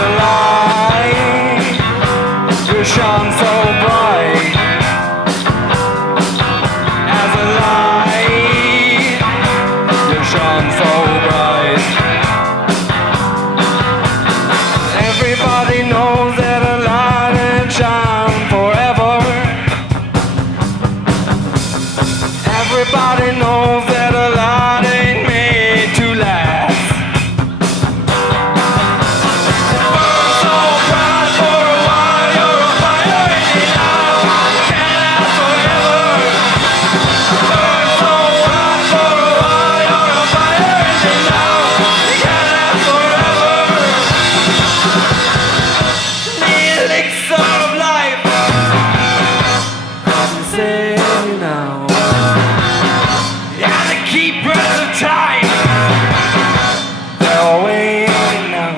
a light, you shone so bright. As a light, you shone so bright. Everybody knows that a light can shine forever. Everybody knows that a light ain't made to last. Burn so bright for a while, you're a fire in the night. Can't last forever. Burn so bright for a while, you're a fire in the night. Can't last forever. The elixir of life. Come save you now. Yeah, the keepers of time, they're waiting now.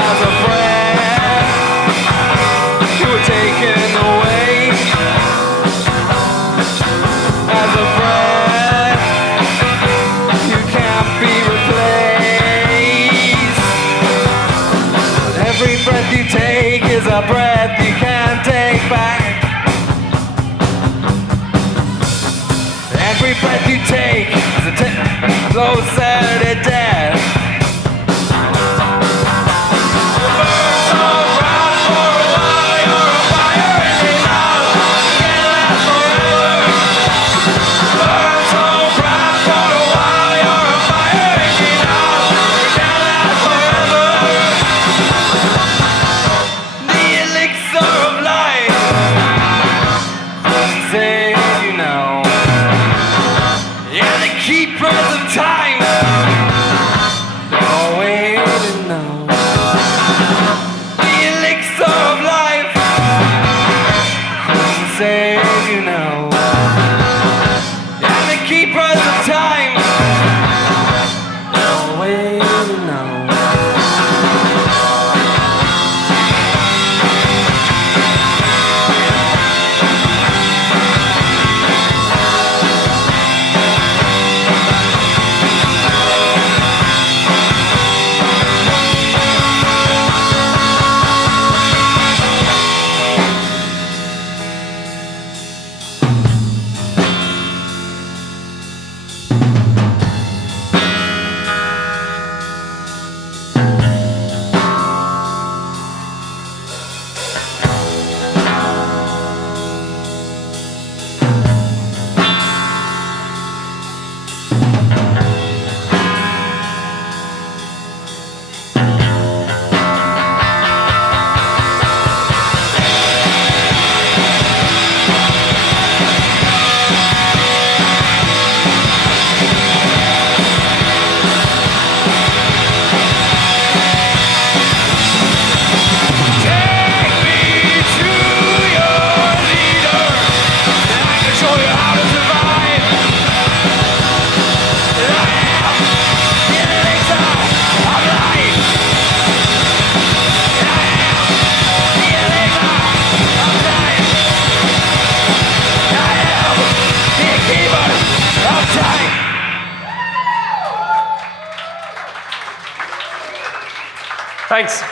As a friend, you were taken away. As a friend, you can't be replaced. Every breath you take is a breath you can't take back. Every breath you take is a closer to death. Burn so bright for a while, you're a fire in the night. Can't last forever. Burn so bright for a while, you're a fire in the night. Can't last forever. The elixir of life can save you now. Yeah, the keepers of time, they're waiting now. The elixir of life can save you now. Yeah, the keepers of time, they're waiting now. Thanks.